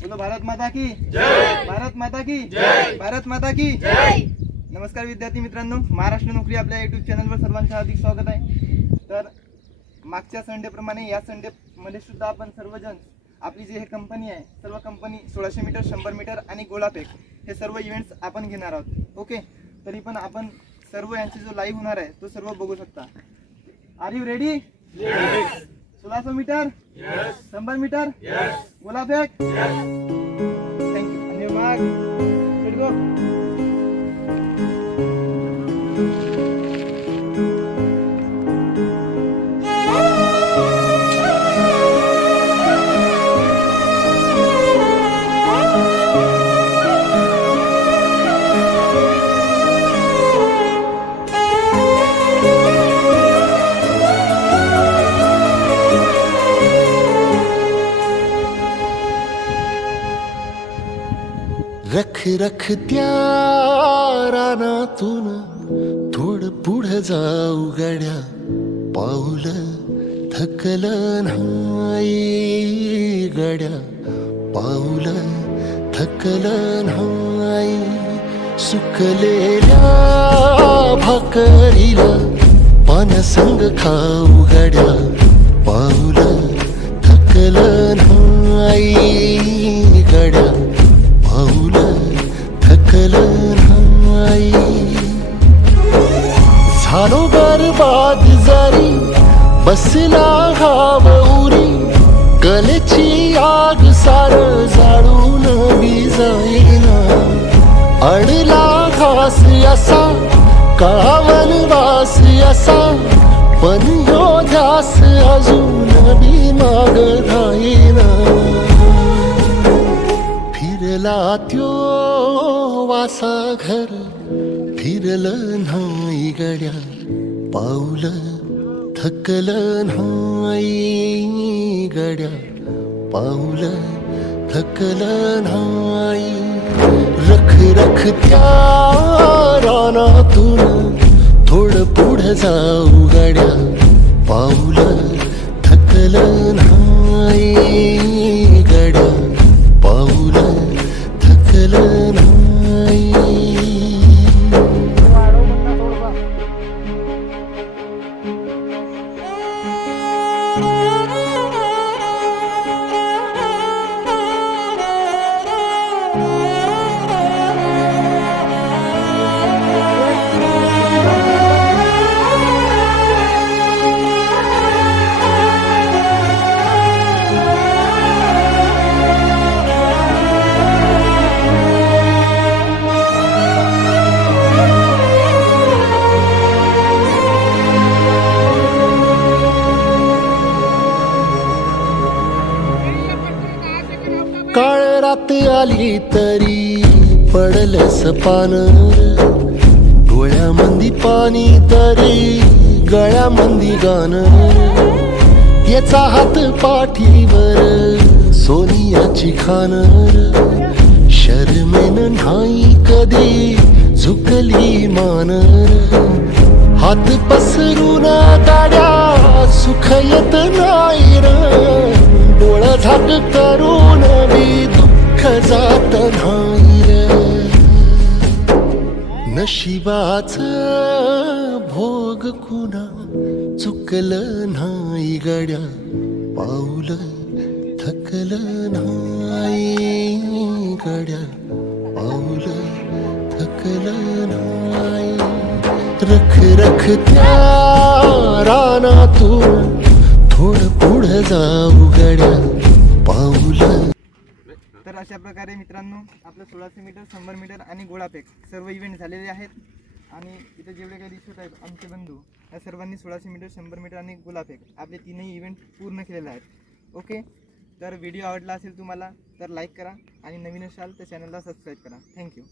बोलो भारत माता की जय, भारत माता की जय, भारत माता की जय। नमस्कार विद्यार्थी मित्रांनो, महाराष्ट्र नोकरी आपल्या युट्यूब चॅनलवर सर्वांचं हार्दिक स्वागत आहे। तर मागच्या संडे प्रमाणे या संडे मध्ये सुद्धा आपण सर्वजण आपली जी हे कंपनी आहे, सर्व कंपनी 1600 मीटर, 100 मीटर आणि गोळाफेक हे सर्व इव्हेंट्स आपण घेणार आहोत। ओके, तरी पण आपण सर्व यांची जो लाईव्ह होणार आहे तो सर्व बघू शकता। Are you ready? Yes. 1600 metre, yes. 100 metre, yes. गोळाफेक, यस। थँक्यू। आणि मग लेट्स गो। रख रख त्या रानातून थोडं पुढं जाऊ गड्या, पाऊल थकलं नाही गड्या, पाऊल थकलं नाही। सुकलेल्या भाकरीला पानसंग खाऊ गड्या, पाऊल थकलं नाही गड्या, पाऊल थकलं नाही। झालो बरबाद जरी बसला हावरी, कलेची आग सार जाळून विजाईना। अडला घास असा काळावन वास असा, पण ह्यो ध्यास अजून बी माग राहीना। फिरला त्यो वासा घर, फिरलं नाही गड्या, पाऊल थकलं नाही गड्या, पाऊल थकलं नाही। रख रख त्या रानातून थोडं पुढं जाऊ गड्या, पाऊल थकलं नाही गड्या, पाऊल थकलं नाही। काळ रात आली तरी पडलंस पान, डोळ्यामंदी पाणी तरी गळ्यामंदी गाणं। याचा हात पाठीवर सोनियाची खान, शर्मेन नाही कधी झुकली मान। हात पसरून गाड्या सुख येत नाही र, डोळ झाक करून बी दुःख जात नाही रे। नशिबाच भोग कुणा चुकलं नाही गड्या, पाऊल थकलं नाही गड्या, पाऊल थकलं नाही। रख रख त्या रानातून थोडं पुढं जाऊ गड्या, पाऊल। तर अशा प्रकारे मित्रांनो आपलं 1600 मीटर, 100 मीटर आणि गोळाफेक सर्व इव्हेंट झालेले आहेत। आणि इथे जेवढे काही दिसत आहेत आमचे बंधू, या सर्वांनी 1600 मीटर, 100 मीटर आणि गोळाफेक आपले तीनही इव्हेंट पूर्ण केलेले आहेत। ओके, तर व्हिडिओ आवडला असेल तुम्हाला तर लाईक करा आणि नवीन असाल तर चॅनलला सबस्क्राईब करा। थँक्यू।